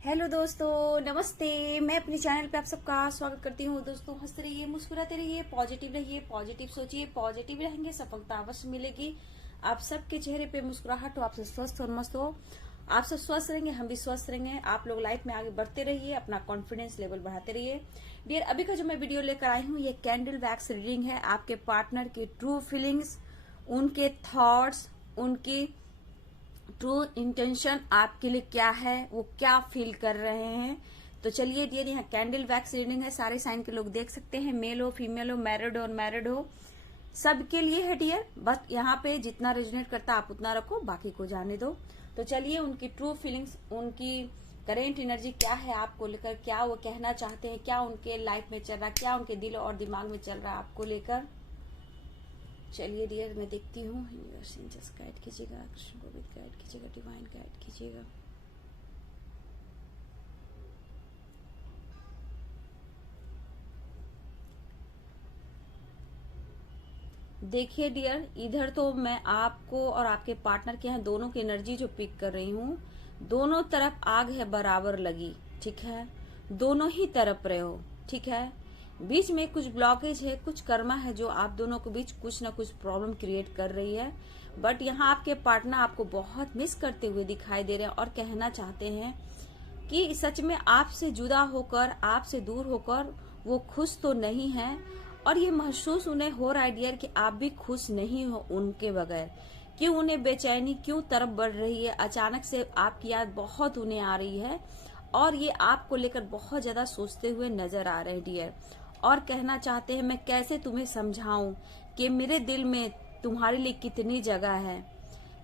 Hello दोस्तों, नमस्ते। मैं अपने चैनल पे आप सबका स्वागत करती हूँ। दोस्तों, हंसते रहिए, मुस्कुराते रहिए, पॉजिटिव रहिए, पॉजिटिव सोचिए, पॉजिटिव रहेंगे, सफलता अवश्य मिलेगी। आप सबके चेहरे पे मुस्कुराहट हो, आपसे स्वस्थ और मस्त हो। आप सब स्वस्थ रहेंगे, हम भी स्वस्थ रहेंगे। आप लोग लाइफ में आगे बढ़ते रहिए, अपना कॉन्फिडेंस लेवल बढ़ाते रहिए। डियर, अभी का जो मैं वीडियो लेकर आई हूँ, ये कैंडल वैक्स रीडिंग है। आपके पार्टनर की ट्रू फीलिंग्स, उनके थॉट्स, उनकी ट्रू इंटेंशन आपके लिए क्या है, वो क्या फील कर रहे हैं। तो चलिए डियर, यहाँ कैंडल वैक्स रीडिंग है। सारे साइन के लोग देख सकते हैं, मेल हो, फीमेल हो, मैरिड हो, अनमैरिड हो, सबके लिए है डियर। बस यहाँ पे जितना रेजोनेट करता आप उतना रखो, बाकी को जाने दो। तो चलिए, उनकी ट्रू फीलिंग्स, उनकी करेंट एनर्जी क्या है आपको लेकर, क्या वो कहना चाहते हैं, क्या उनके लाइफ में चल रहा है, क्या उनके दिल और दिमाग में चल रहा है आपको लेकर। चलिए डियर, मैं देखती हूँ। यूनिवर्स एंजल्स गाइड कीजिएगा, कृष्ण गोविंद गाइड कीजिएगा, डिवाइन गाइड कीजिएगा। देखिए डियर, इधर तो मैं आपको और आपके पार्टनर के यहाँ दोनों की एनर्जी जो पिक कर रही हूँ, दोनों तरफ आग है बराबर लगी, ठीक है। दोनों ही तरफ रहे हो, ठीक है। बीच में कुछ ब्लॉकेज है, कुछ कर्मा है जो आप दोनों के बीच कुछ ना कुछ प्रॉब्लम क्रिएट कर रही है। बट यहाँ आपके पार्टनर आपको बहुत मिस करते हुए दिखाई दे रहे हैं और कहना चाहते हैं कि सच में आपसे जुदा होकर, आपसे दूर होकर वो खुश तो नहीं है। और ये महसूस उन्हें हो रहा है डियर कि आप भी खुश नहीं हो उनके बगैर। क्यों उन्हें बेचैनी क्यों तरफ बढ़ रही है, अचानक से आपकी याद बहुत उन्हें आ रही है और ये आपको लेकर बहुत ज्यादा सोचते हुए नजर आ रहे हैं डियर। और कहना चाहते हैं, मैं कैसे तुम्हें समझाऊं कि मेरे दिल में तुम्हारे लिए कितनी जगह है,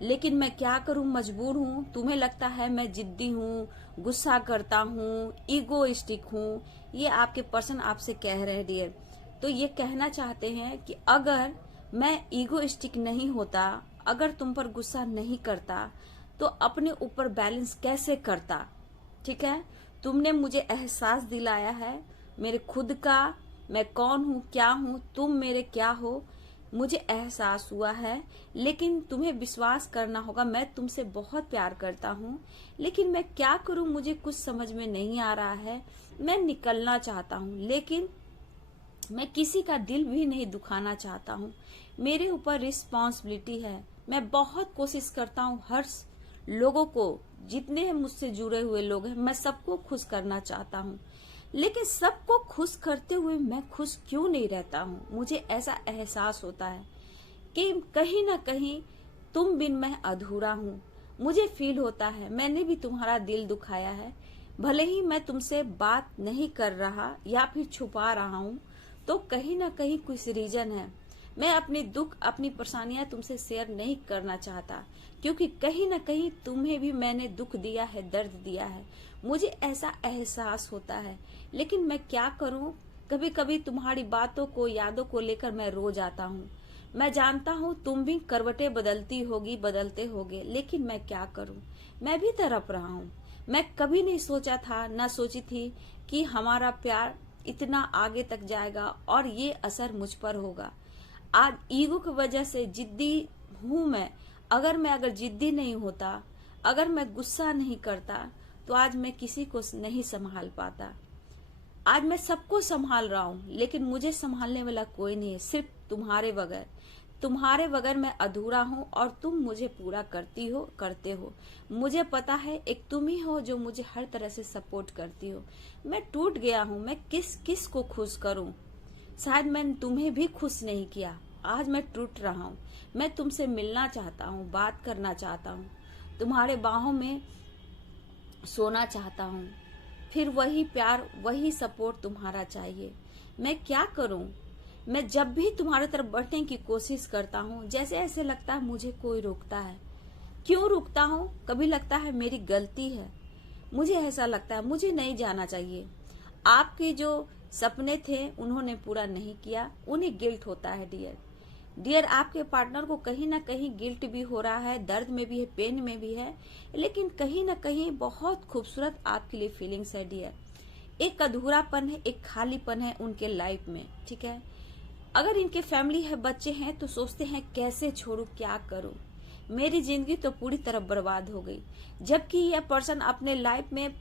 लेकिन मैं क्या करूं, मजबूर हूं। तुम्हें लगता है मैं जिद्दी हूं, गुस्सा करता हूं, ईगोइस्टिक हूं। ये आपके पर्सन आपसे कह रहे हैं डियर। तो ये कहना चाहते हैं कि अगर मैं ईगोइस्टिक नहीं होता, अगर तुम पर गुस्सा नहीं करता, तो अपने ऊपर बैलेंस कैसे करता, ठीक है। तुमने मुझे एहसास दिलाया है मेरे खुद का, मैं कौन हूँ, क्या हूँ, तुम मेरे क्या हो, मुझे एहसास हुआ है। लेकिन तुम्हें विश्वास करना होगा, मैं तुमसे बहुत प्यार करता हूँ, लेकिन मैं क्या करूँ, मुझे कुछ समझ में नहीं आ रहा है। मैं निकलना चाहता हूँ, लेकिन मैं किसी का दिल भी नहीं दुखाना चाहता हूँ। मेरे ऊपर रिस्पॉन्सिबिलिटी है। मैं बहुत कोशिश करता हूँ हर लोगों को, जितने मुझसे जुड़े हुए लोग हैं, मैं सबको खुश करना चाहता हूँ, लेकिन सबको खुश करते हुए मैं खुश क्यों नहीं रहता हूँ। मुझे ऐसा एहसास होता है कि कहीं ना कहीं तुम बिन मैं अधूरा हूँ। मुझे फील होता है मैंने भी तुम्हारा दिल दुखाया है। भले ही मैं तुमसे बात नहीं कर रहा या फिर छुपा रहा हूँ, तो कहीं ना कहीं कुछ रीजन है। मैं अपने दुख, अपनी परेशानियां तुमसे शेयर नहीं करना चाहता, क्योंकि कहीं ना कहीं तुम्हें भी मैंने दुख दिया है, दर्द दिया है। मुझे ऐसा एहसास होता है, लेकिन मैं क्या करूं, कभी कभी तुम्हारी बातों को, यादों को लेकर मैं रो जाता हूँ। मैं जानता हूँ तुम भी करवटें बदलती होगी, बदलते होगे, लेकिन मैं क्या करूँ, मैं भी तड़प रहा हूँ। मैं कभी नहीं सोचा था, ना सोची थी कि हमारा प्यार इतना आगे तक जाएगा और ये असर मुझ पर होगा। आज ईगो की वजह से जिद्दी हूं मैं। अगर जिद्दी नहीं होता, अगर मैं गुस्सा नहीं करता, तो आज मैं किसी को नहीं संभाल पाता। आज मैं सबको संभाल रहा हूँ, लेकिन मुझे संभालने वाला कोई नहीं है, सिर्फ तुम्हारे बगैर। तुम्हारे बगैर मैं अधूरा हूँ और तुम मुझे पूरा करती हो, करते हो। मुझे पता है एक तुम ही हो जो मुझे हर तरह से सपोर्ट करती हो। मैं टूट गया हूँ, मैं किस किस को खुश करूँ। शायद मैंने तुम्हें भी खुश नहीं किया। आज मैं टूट रहा हूँ। मैं तुमसे मिलना चाहता हूँ, बात करना चाहता हूँ, तुम्हारे बाहों में सोना चाहता हूँ। फिर वही प्यार, वही सपोर्ट तुम्हारा चाहिए। मैं क्या करूं, मैं जब भी तुम्हारे तरफ बढ़ने की कोशिश करता हूँ, जैसे ऐसे लगता है मुझे कोई रोकता है। क्यों रुकता हूँ, कभी लगता है मेरी गलती है। मुझे ऐसा लगता है मुझे नहीं जाना चाहिए। आपके जो सपने थे उन्होंने पूरा नहीं किया, उन्हें गिल्ट होता है डियर। डियर, आपके पार्टनर को कहीं ना कहीं गिल्ट भी हो रहा है, दर्द में भी है, पेन में भी है, लेकिन कहीं ना कहीं बहुत खूबसूरत आपके लिए फीलिंग्स है डियर। एक अधूरापन है, एक खालीपन है उनके लाइफ में, ठीक है। अगर इनके फैमिली है, बच्चे हैं, तो सोचते हैं कैसे छोड़ू, क्या करूं, मेरी जिंदगी तो पूरी तरह बर्बाद हो गई। जबकि यह पर्सन अपने लाइफ में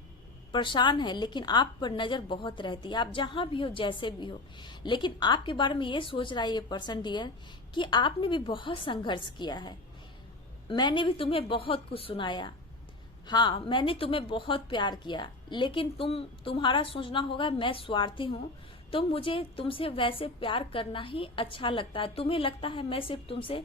परेशान है, लेकिन आप पर नजर बहुत रहती है, आप जहां भी हो जैसे भी हो। लेकिन आपके बारे में ये सोच रहा है ये पर्सन डियर कि आपने भी बहुत संघर्ष किया है, मैंने भी तुम्हें बहुत कुछ सुनाया, हाँ मैंने तुम्हें बहुत प्यार किया, लेकिन तुम्हारा सोचना होगा मैं स्वार्थी हूँ, तो मुझे तुमसे वैसे प्यार करना ही अच्छा लगता है। तुम्हें लगता है मैं सिर्फ तुमसे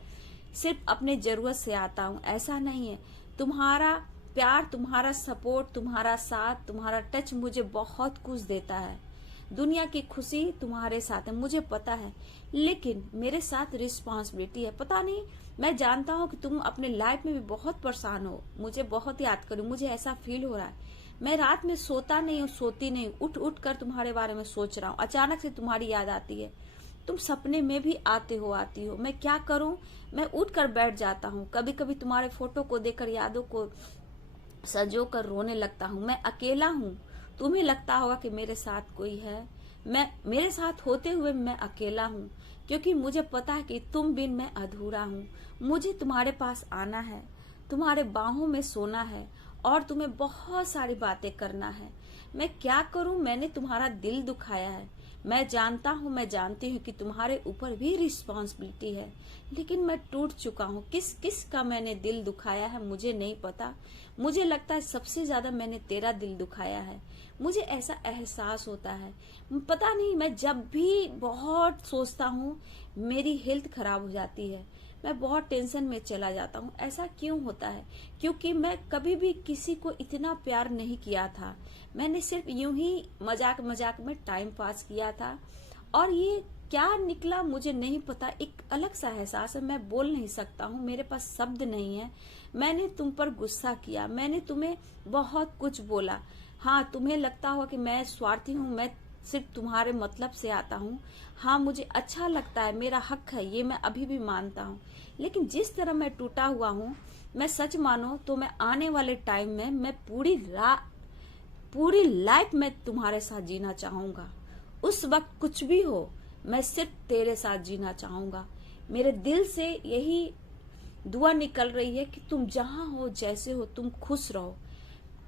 सिर्फ अपने जरूरत से आता हूँ, ऐसा नहीं है। तुम्हारा प्यार, तुम्हारा सपोर्ट, तुम्हारा साथ, तुम्हारा टच मुझे बहुत कुछ देता है। दुनिया की खुशी तुम्हारे साथ है, मुझे पता है, लेकिन मेरे साथ रिस्पॉन्सिबिलिटी है। पता नहीं, मैं जानता हूँ कि तुम अपने लाइफ में भी बहुत परेशान हो, मुझे बहुत याद करो, मुझे ऐसा फील हो रहा है। मैं रात में सोता नहीं हूँ, सोती नहीं हूँ, उठ उठ कर तुम्हारे बारे में सोच रहा हूँ। अचानक से तुम्हारी याद आती है, तुम सपने में भी आती हो। मैं क्या करूँ, मैं उठ कर बैठ जाता हूँ। कभी कभी तुम्हारे फोटो को देखकर यादों को सजो कर रोने लगता हूँ। मैं अकेला हूँ, तुम्हें लगता होगा कि मेरे साथ कोई है, मेरे साथ होते हुए मैं अकेला हूँ, क्योंकि मुझे पता है कि तुम बिन मैं अधूरा हूँ। मुझे तुम्हारे पास आना है, तुम्हारे बाहों में सोना है और तुम्हें बहुत सारी बातें करना है। मैं क्या करूँ, मैंने तुम्हारा दिल दुखाया है। मैं जानती हूँ कि तुम्हारे ऊपर भी रिस्पॉन्सिबिलिटी है, लेकिन मैं टूट चुका हूँ। किस किस का मैंने दिल दुखाया है मुझे नहीं पता। मुझे लगता है सबसे ज्यादा मैंने तेरा दिल दुखाया है, मुझे ऐसा एहसास होता है। पता नहीं, मैं जब भी बहुत सोचता हूँ मेरी हेल्थ खराब हो जाती है, मैं बहुत टेंशन में चला जाता हूँ। ऐसा क्यों होता है? क्योंकि मैं कभी भी किसी को इतना प्यार नहीं किया था, मैंने सिर्फ यूं ही मजाक मजाक में टाइम पास किया था, और ये क्या निकला मुझे नहीं पता। एक अलग सा एहसास है, मैं बोल नहीं सकता हूँ, मेरे पास शब्द नहीं है। मैंने तुम पर गुस्सा किया, मैंने तुम्हें बहुत कुछ बोला। हाँ, तुम्हें लगता होगा कि मैं स्वार्थी हूँ, मैं सिर्फ तुम्हारे मतलब से आता हूँ। हाँ, मुझे अच्छा लगता है, मेरा हक है, ये मैं अभी भी मानता हूँ। लेकिन जिस तरह मैं टूटा हुआ हूँ, मैं सच मानो तो मैं आने वाले टाइम में मैं पूरी लाइफ में तुम्हारे साथ जीना चाहूंगा। उस वक्त कुछ भी हो, मैं सिर्फ तेरे साथ जीना चाहूंगा। मेरे दिल से यही दुआ निकल रही है कि तुम जहां हो जैसे हो, तुम खुश रहो।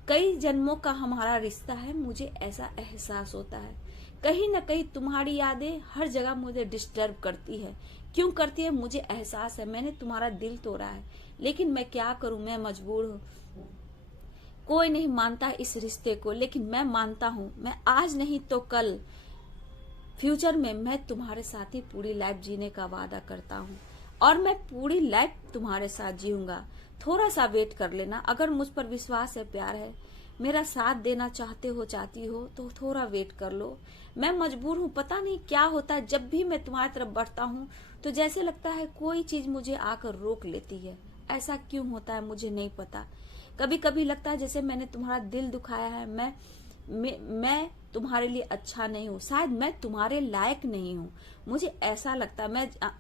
कई जन्मों का हमारा रिश्ता है, मुझे ऐसा एहसास होता है। कहीं न कहीं तुम्हारी यादें हर जगह मुझे डिस्टर्ब करती है। क्यों करती है मुझे एहसास है, मैंने तुम्हारा दिल तोड़ा है, लेकिन मैं क्या करूं, मैं मजबूर हूँ। कोई नहीं मानता इस रिश्ते को, लेकिन मैं मानता हूँ। मैं आज नहीं तो कल फ्यूचर में मैं तुम्हारे साथ ही पूरी लाइफ जीने का वादा करता हूँ, और मैं पूरी लाइफ तुम्हारे साथ जीऊंगा। थोड़ा सा वेट कर लेना, अगर मुझ पर विश्वास है, प्यार है, मेरा साथ देना चाहती हो तो थोड़ा वेट कर लो। मैं मजबूर हूँ। पता नहीं क्या होता है, जब भी मैं तुम्हारी तरफ बढ़ता हूँ तो जैसे लगता है कोई चीज मुझे आकर रोक लेती है। ऐसा क्यों होता है मुझे नहीं पता। कभी कभी लगता है जैसे मैंने तुम्हारा दिल दुखाया है, मैं तुम्हारे लिए अच्छा नहीं हूँ, शायद मैं तुम्हारे लायक नहीं हूँ। मुझे ऐसा लगता है।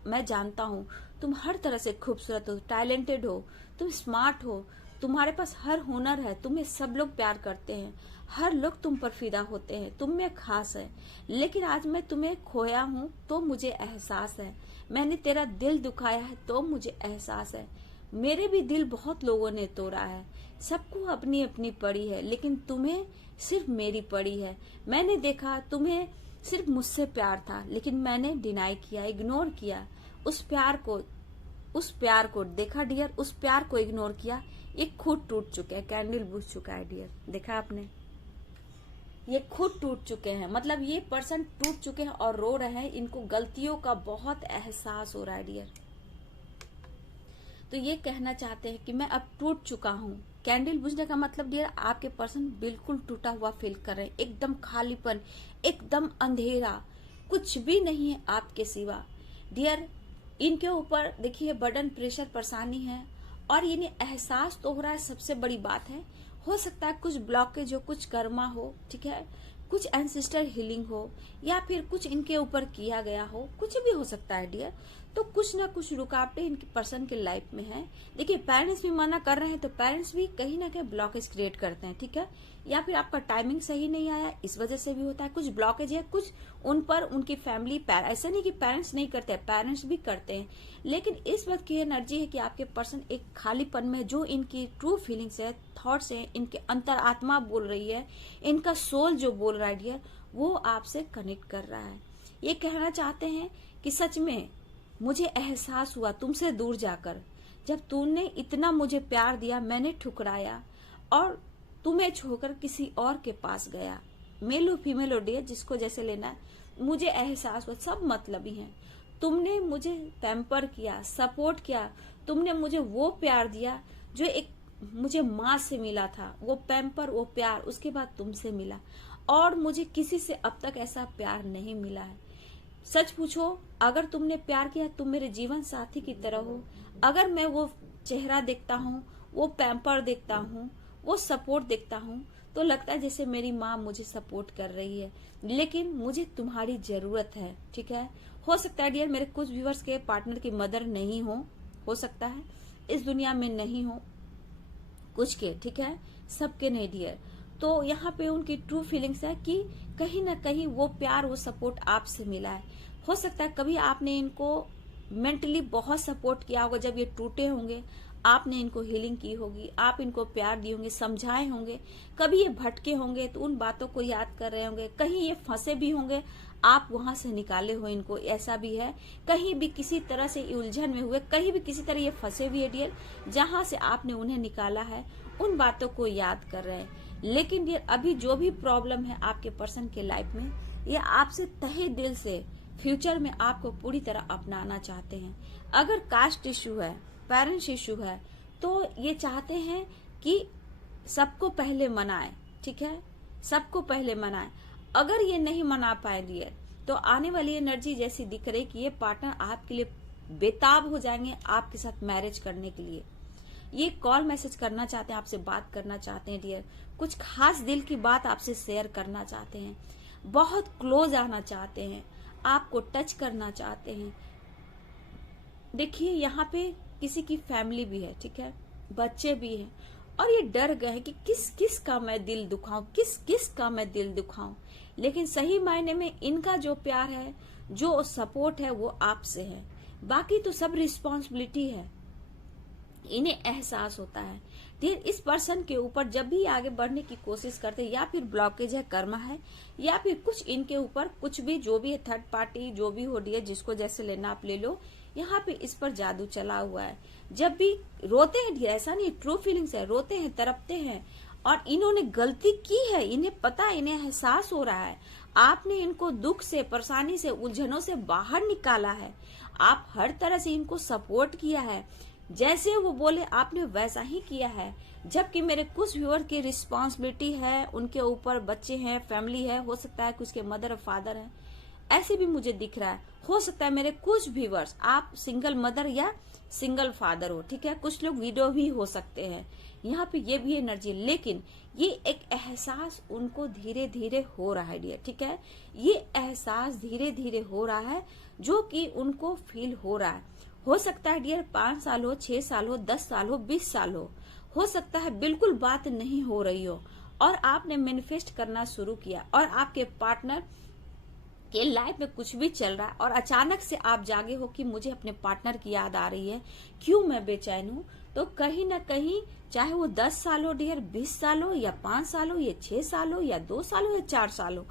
मैं जानता हूँ तुम हर तरह से खूबसूरत हो, टैलेंटेड हो, तुम स्मार्ट हो, तुम्हारे पास हर हुनर है, तुम्हें सब लोग प्यार करते हैं, हर लोग तुम पर फिदा होते हैं, तुम में खास है। लेकिन आज मैं तुम्हें खोया हूँ तो मुझे एहसास है, मैंने तेरा दिल दुखाया है तो मुझे एहसास है। मेरे भी दिल बहुत लोगों ने तोड़ा है, सबको अपनी अपनी पड़ी है, लेकिन तुम्हें सिर्फ मेरी पड़ी है। मैंने देखा तुम्हें सिर्फ मुझसे प्यार था, लेकिन मैंने डिनाई किया, इग्नोर किया उस प्यार को देखा डियर, उस प्यार को इग्नोर किया। ये खुद टूट चुके हैं, कैंडल बुझ चुका है डियर, देखा आपने, ये खुद टूट चुके हैं। मतलब ये पर्सन टूट चुके हैं और रो रहे हैं, इनको गलतियों का बहुत एहसास हो रहा है डियर। तो ये कहना चाहते हैं कि मैं अब टूट चुका हूँ। कैंडल बुझने का मतलब डियर, आपके पर्सन बिल्कुल टूटा हुआ फील कर रहे हैं, एकदम खालीपन, एकदम अंधेरा, कुछ भी नहीं है आपके सिवा डियर। इनके ऊपर देखिए बर्डन, प्रेशर, परेशानी है, और इन्हें एहसास तो हो रहा है। सबसे बड़ी बात है, हो सकता है कुछ ब्लॉकेज हो, कुछ कर्मा हो, ठीक है, कुछ एंसेस्टर हीलिंग हो, या फिर कुछ इनके ऊपर किया गया हो, कुछ भी हो सकता है डियर। तो कुछ ना कुछ रुकावटें इनके पर्सन के लाइफ में है। देखिए पेरेंट्स भी मना कर रहे हैं, तो पेरेंट्स भी कहीं ना कहीं ब्लॉकेज क्रिएट करते हैं, ठीक है। या फिर आपका टाइमिंग सही नहीं आया, इस वजह से भी होता है। कुछ ब्लॉकेज है, कुछ उन पर उनकी फैमिली, ऐसा नहीं कि पेरेंट्स नहीं करते, पेरेंट्स भी करते हैं, लेकिन इस वक्त की एनर्जी है कि आपके पर्सन एक खालीपन में, जो इनकी ट्रू फीलिंग्स है, थॉट्स है, इनके अंतरात्मा बोल रही है, इनका सोल जो बोल रहा है डियर, वो आपसे कनेक्ट कर रहा है। ये कहना चाहते हैं कि सच में मुझे एहसास हुआ तुमसे दूर जाकर, जब तुमने इतना मुझे प्यार दिया, मैंने ठुकराया और तुम्हें छोड़कर किसी और के पास गया। मेल हो फीमेल हो डियर, जिसको जैसे लेना है, मुझे एहसास हुआ, सब मतलबी हैं। तुमने मुझे पैम्पर किया, सपोर्ट किया, तुमने मुझे वो प्यार दिया जो एक मुझे माँ से मिला था, वो पैम्पर, वो प्यार उसके बाद तुमसे मिला, और मुझे किसी से अब तक ऐसा प्यार नहीं मिला है। सच पूछो, अगर तुमने प्यार किया, तुम मेरे जीवन साथी की तरह हो। अगर मैं वो चेहरा देखता हूँ, वो पैम्पर देखता हूँ, वो सपोर्ट देखता हूँ, तो लगता है जैसे मेरी माँ मुझे सपोर्ट कर रही है, लेकिन मुझे तुम्हारी जरूरत है। ठीक है, हो सकता है डियर मेरे कुछ व्यूअर्स के पार्टनर की मदर नहीं हो सकता है इस दुनिया में नहीं हो, कुछ के, ठीक है, सबके नहीं डियर। तो यहाँ पे उनकी ट्रू फीलिंग्स है कि कहीं ना कहीं वो प्यार, वो सपोर्ट आपसे मिला है। हो सकता है कभी आपने इनको मेंटली बहुत सपोर्ट किया होगा, जब ये टूटे होंगे आपने इनको हीलिंग की होगी, आप इनको प्यार दिए होंगे, समझाए होंगे। कभी ये भटके होंगे तो उन बातों को याद कर रहे होंगे, कहीं ये फंसे भी होंगे, आप वहां से निकाले हो इनको, ऐसा भी है। कहीं भी किसी तरह से उलझन में हुए, कहीं भी किसी तरह ये फंसे भी है डियर, जहां से आपने उन्हें निकाला है, उन बातों को याद कर रहे हैं। लेकिन डियर अभी जो भी प्रॉब्लम है आपके पर्सन के लाइफ में, ये आपसे तहे दिल से फ्यूचर में आपको पूरी तरह अपनाना चाहते हैं। अगर कास्ट इश्यू है, पेरेंट्स इश्यू है, तो ये चाहते हैं कि सबको पहले मनाए। ठीक है, सबको पहले मनाए। अगर ये नहीं मना पाए डियर, तो आने वाली एनर्जी जैसी दिख रही कि ये पार्टनर आपके लिए बेताब हो जाएंगे आपके साथ मैरिज करने के लिए। ये कॉल मैसेज करना चाहते हैं, आपसे बात करना चाहते हैं डियर, कुछ खास दिल की बात आपसे शेयर करना चाहते हैं, बहुत क्लोज आना चाहते हैं, आपको टच करना चाहते हैं। देखिए यहाँ पे किसी की फैमिली भी है, ठीक है, बच्चे भी हैं, और ये डर गए कि किस किस का मैं दिल दुखाऊं, किस किस का मैं दिल दुखाऊं। लेकिन सही मायने में इनका जो प्यार है, जो सपोर्ट है, वो आपसे है, बाकी तो सब रिस्पॉन्सिबिलिटी है। इन्हें एहसास होता है फिर इस पर्सन के ऊपर जब भी आगे बढ़ने की कोशिश करते, या फिर ब्लॉकेज है, कर्मा है, या फिर कुछ इनके ऊपर कुछ भी, जो भी है, थर्ड पार्टी जो भी हो रही है, जिसको जैसे लेना आप ले लो, यहाँ पे इस पर जादू चला हुआ है। जब भी रोते हैं, ऐसा नहीं, ट्रू फीलिंग्स है, रोते हैं, तड़पते हैं, और इन्होंने गलती की है, इन्हें पता है, इन्हें एहसास हो रहा है, आपने इनको दुख से, परेशानी से, उलझनों से बाहर निकाला है, आप हर तरह से इनको सपोर्ट किया है, जैसे वो बोले आपने वैसा ही किया है। जबकि मेरे कुछ व्यूअर की रिस्पॉन्सिबिलिटी है, उनके ऊपर बच्चे हैं, फैमिली है, हो सकता है कुछ के मदर और फादर है, ऐसे भी मुझे दिख रहा है। हो सकता है मेरे कुछ व्यूअर्स आप सिंगल मदर या सिंगल फादर हो, ठीक है, कुछ लोग विडो भी हो सकते हैं, यहाँ पे ये भी एनर्जी। लेकिन ये एक एहसास उनको धीरे धीरे हो रहा है डियर, ठीक है, ये एहसास धीरे धीरे हो रहा है, जो कि उनको फील हो रहा है। हो सकता है डियर 5 साल हो, 6 साल हो, 10 साल हो, 20 साल हो सकता है बिल्कुल बात नहीं हो रही हो, और आपने मैनिफेस्ट करना शुरू किया, और आपके पार्टनर के लाइफ में कुछ भी चल रहा है, और अचानक से आप जागे हो कि मुझे अपने पार्टनर की याद आ रही है, क्यों मैं बेचैन हूँ। तो कहीं ना कहीं, चाहे वो 10 साल हो डियर, 20 साल हो, या 5 साल हो, या 6 साल हो, या 2 साल हो, या 4 साल हो,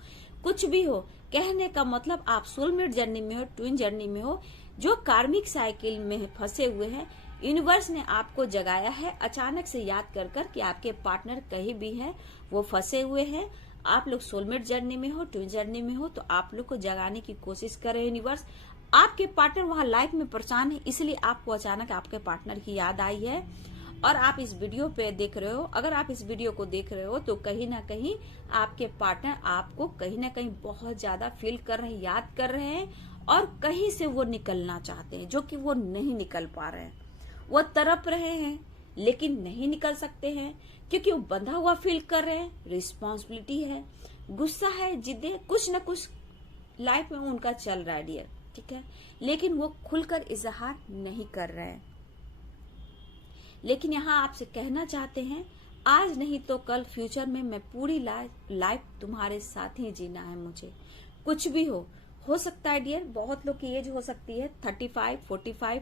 कुछ भी हो, कहने का मतलब आप सोलमेट जर्नी में हो, ट्विन जर्नी में हो, जो कार्मिक साइकिल में फंसे हुए हैं। यूनिवर्स ने आपको जगाया है अचानक से याद कर कर कि आपके पार्टनर कहीं भी हैं, वो फंसे हुए हैं, आप लोग सोलमेट जर्नी में हो, ट्विन जर्नी में हो, तो आप लोग को जगाने की कोशिश कर रहे हैं यूनिवर्स। आपके पार्टनर वहां लाइफ में परेशान है, इसलिए आपको अचानक आपके पार्टनर की याद आई है, और आप इस वीडियो पे देख रहे हो। अगर आप इस वीडियो को देख रहे हो तो कहीं ना कहीं आपके पार्टनर आपको कहीं ना कहीं बहुत ज्यादा फील कर रहे हैं, याद कर रहे हैं, और कहीं से वो निकलना चाहते हैं, जो कि वो नहीं निकल पा रहे हैं। वो तड़प रहे हैं लेकिन नहीं निकल सकते हैं, क्योंकि वो बंधा हुआ फील कर रहे हैं, रिस्पॉन्सिबिलिटी है, गुस्सा है, जिद्दे, कुछ न कुछ लाइफ में उनका चल रहा है डियर, ठीक है, लेकिन वो खुलकर इजहार नहीं कर रहे हैं। लेकिन यहाँ आपसे कहना चाहते हैं, आज नहीं तो कल फ्यूचर में मैं पूरी लाइफ तुम्हारे साथ ही जीना है मुझे, कुछ भी हो सकता है डियर। बहुत लोग की एज हो सकती है 35, 45,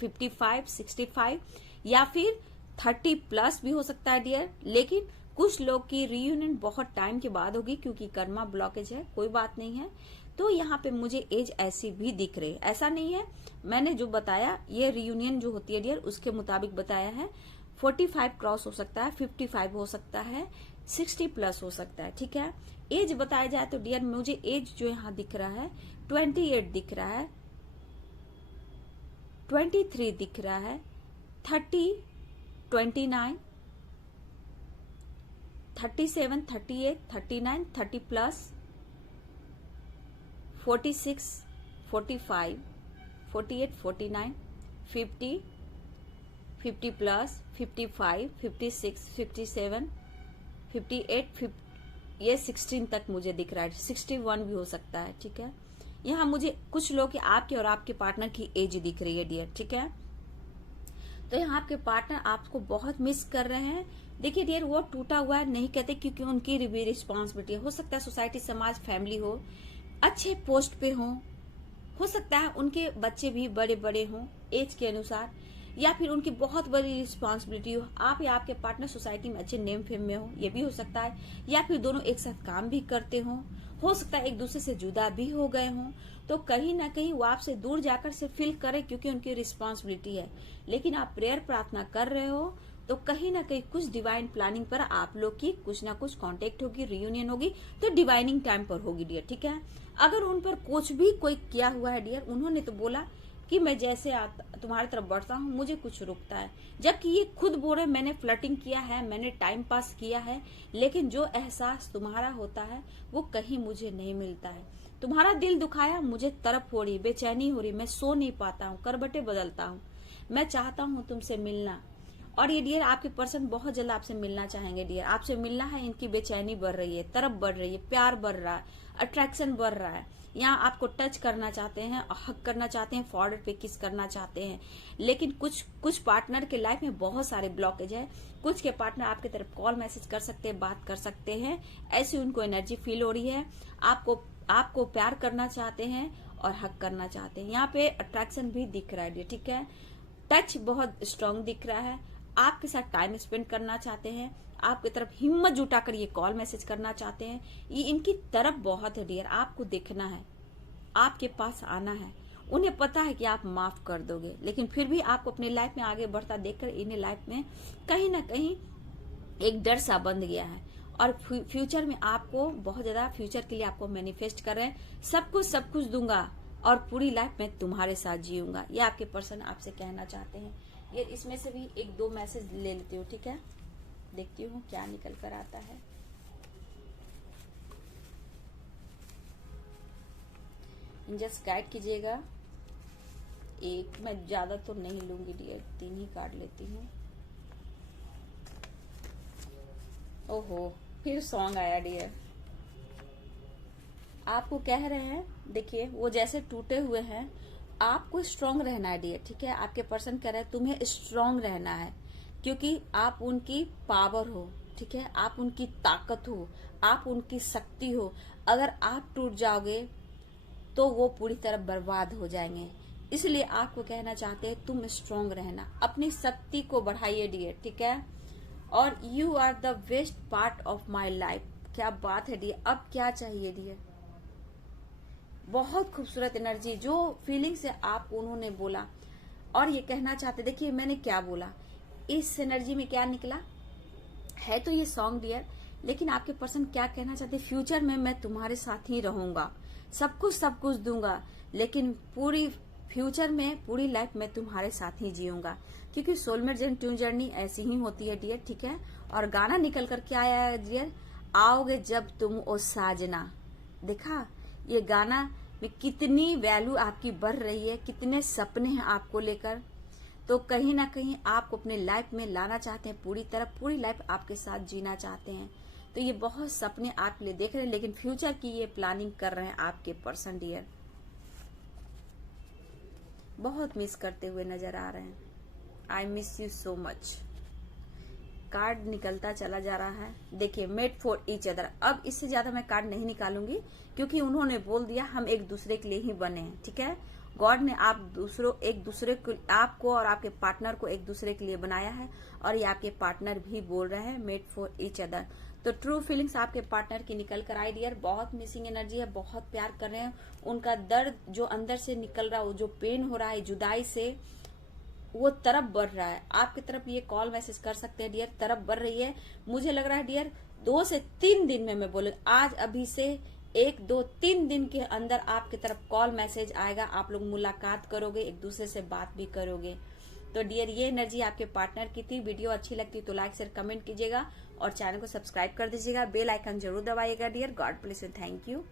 55, 65 या फिर 30 प्लस भी हो सकता है डियर। लेकिन कुछ लोग की रियूनियन बहुत टाइम के बाद होगी क्योंकि कर्मा ब्लॉकेज है, कोई बात नहीं है। तो यहाँ पे मुझे एज ऐसी भी दिख रही है, ऐसा नहीं है, मैंने जो बताया ये रियूनियन जो होती है डियर उसके मुताबिक बताया है। 45 क्रॉस हो सकता है, 55 हो सकता है, 60 प्लस हो सकता है, ठीक है। एज बताया जाए तो डियर मुझे एज जो यहाँ दिख रहा है 28 दिख रहा है, 23 दिख रहा है, 30, 29, 37, 38, 39, 30 प्लस, 46, 45, 48, 49, 50, 50 प्लस, 55, 56, 57, 58, ये 16 तक मुझे दिख रहा है, 61 भी हो सकता है, ठीक है। यहाँ मुझे कुछ लोग के आपके और आपके पार्टनर की एज दिख रही है डियर, ठीक है। तो यहाँ आपके पार्टनर आपको बहुत मिस कर रहे हैं। देखिए डियर वो टूटा हुआ है नहीं कहते, क्योंकि उनकी भी रिस्पॉन्सिबिलिटी हो सकता है, सोसाइटी, समाज, फैमिली हो, अच्छे पोस्ट पे हो सकता है उनके बच्चे भी बड़े बड़े हों एज के अनुसार, या फिर उनकी बहुत बड़ी रिस्पॉन्सिबिलिटी हो, आप या आपके पार्टनर सोसाइटी में अच्छे नेम फेम में हो, ये भी हो सकता है, या फिर दोनों एक साथ काम भी करते हो सकता है एक दूसरे से जुदा भी हो गए हों। तो कहीं ना कहीं वो आपसे दूर जाकर से फील करे क्योंकि उनकी रिस्पॉन्सिबिलिटी है, लेकिन आप प्रेयर प्रार्थना कर रहे हो तो कहीं ना कहीं कुछ डिवाइन प्लानिंग पर आप लोग की कुछ ना कुछ कांटेक्ट होगी, रियूनियन होगी, तो डिवाइनिंग टाइम पर होगी डियर, ठीक है। अगर उन पर कुछ भी कोई किया हुआ है डियर, उन्होंने तो बोला कि मैं जैसे तुम्हारी तरफ बढ़ता हूँ मुझे कुछ रुकता है, जबकि ये खुद बोल रहे मैंने फ्लर्टिंग किया है, मैंने टाइम पास किया है, लेकिन जो एहसास तुम्हारा होता है वो कहीं मुझे नहीं मिलता है। तुम्हारा दिल दुखाया, मुझे तड़प हो रही, बेचैनी हो रही, मैं सो नहीं पाता हूँ, करबटे बदलता हूँ, मैं चाहता हूँ तुमसे मिलना। और ये डियर आपके पर्सन बहुत जल्द आपसे मिलना चाहेंगे डियर, आपसे मिलना है, इनकी बेचैनी बढ़ रही है, तड़प बढ़ रही है, प्यार बढ़ रहा है, अट्रैक्शन बढ़ रहा है, यहाँ आपको टच करना चाहते हैं, हक करना चाहते हैं, फॉरवर्ड पे किस करना चाहते हैं। लेकिन कुछ पार्टनर के लाइफ में बहुत सारे ब्लॉकेज है, कुछ के पार्टनर आपके तरफ कॉल मैसेज कर सकते हैं, बात कर सकते हैं, ऐसी उनको एनर्जी फील हो रही है, आपको प्यार करना चाहते हैं और हक करना चाहते हैं। यहाँ पे अट्रैक्शन भी दिख रहा है, ठीक है, टच बहुत स्ट्रांग दिख रहा है, आपके साथ टाइम स्पेंड करना चाहते हैं, आपकी तरफ हिम्मत जुटाकर ये कॉल मैसेज करना चाहते हैं, ये इनकी तरफ बहुत है डियर, आपको देखना है, आपके पास आना है, उन्हें पता है कि आप माफ कर दोगे, लेकिन फिर भी आपको अपनी लाइफ में आगे बढ़ता देखकर इन्हें लाइफ में कहीं ना कहीं एक डर सा बंध गया है, और फ्यूचर में आपको बहुत ज्यादा, फ्यूचर के लिए आपको मैनिफेस्ट कर रहे हैं, सब कुछ दूंगा और पूरी लाइफ में तुम्हारे साथ जीऊंगा, ये आपके पर्सन आपसे कहना चाहते हैं। ये इसमें से भी एक दो मैसेज ले लेती हूँ, ठीक है, देखती हूँ क्या निकल कर आता है। जस्ट गाइड कीजिएगा, एक मैं ज्यादा तो नहीं लूंगी डियर, 3 ही कार्ड लेती हूँ। ओहो फिर सॉन्ग आया डियर, आपको कह रहे हैं, देखिए वो जैसे टूटे हुए हैं, आपको स्ट्रांग रहना है डियर, ठीक है। आपके पर्सन कह रहे हैं तुम्हें स्ट्रांग रहना है, क्योंकि आप उनकी पावर हो, ठीक है, आप उनकी ताकत हो, आप उनकी शक्ति हो। अगर आप टूट जाओगे तो वो पूरी तरह बर्बाद हो जाएंगे, इसलिए आपको कहना चाहते हैं तुम स्ट्रांग रहना, अपनी शक्ति को बढ़ाइए डियर, ठीक है। और you are the best part of my life, क्या बात है डियर, अब क्या चाहिए डियर, बहुत खूबसूरत एनर्जी, जो फीलिंग से आप उन्होंने बोला और ये कहना चाहते, देखिए मैंने क्या बोला, इस एनर्जी में क्या निकला है, तो ये सॉन्ग डियर, लेकिन आपके पर्सन क्या कहना चाहते, फ्यूचर में मैं तुम्हारे साथ ही रहूंगा, सब कुछ दूंगा, लेकिन पूरी फ्यूचर में पूरी लाइफ में तुम्हारे साथ ही जीऊंगा, क्योंकि सोलमेट ट्यून जर्नी ऐसी ही होती है डियर, ठीक है। और गाना निकल कर क्या आया है डियर, आओगे जब तुम ओ साजना, देखा ये गाना में कितनी वैल्यू आपकी बढ़ रही है, कितने सपने हैं आपको लेकर, तो कहीं ना कहीं आपको अपने लाइफ में लाना चाहते हैं, पूरी लाइफ आपके साथ जीना चाहते हैं, तो ये बहुत सपने आपके लिए देख रहे हैं, लेकिन फ्यूचर की ये प्लानिंग कर रहे हैं आपके पर्सन डियर, बहुत मिस करते हुए नजर आ रहे हैं, I miss you so much. Card निकलता चला जा रहा है। देखिए, मेड फॉर ईच अदर। अब इससे ज्यादा मैं कार्ड नहीं निकालूंगी क्योंकि उन्होंने बोल दिया हम एक दूसरे के लिए ही बने हैं। ठीक है, गॉड ने आपको और आपके पार्टनर को एक दूसरे के लिए बनाया है और ये आपके पार्टनर भी बोल रहे हैं मेड फॉर ईच अदर। तो ट्रू फीलिंग्स आपके पार्टनर की निकल कर आई डियर। बहुत मिसिंग एनर्जी है, बहुत प्यार कर रहे हैं। उनका दर्द जो अंदर से निकल रहा है, वो जो पेन हो रहा है जुदाई से, वो तरफ बढ़ रहा है। आपकी तरफ ये कॉल मैसेज कर सकते हैं डियर, तरफ बढ़ रही है। मुझे लग रहा है डियर 2 से 3 दिन में, मैं बोलूँ आज अभी से 1, 2, 3 दिन के अंदर आपकी तरफ कॉल मैसेज आएगा। आप लोग मुलाकात करोगे, एक दूसरे से बात भी करोगे। तो डियर ये एनर्जी आपके पार्टनर की थी। वीडियो अच्छी लगती तो लाइक शेयर कमेंट कीजिएगा और चैनल को सब्सक्राइब कर दीजिएगा। बेल आइकन जरूर दबाइएगा dear. God bless you, thank you.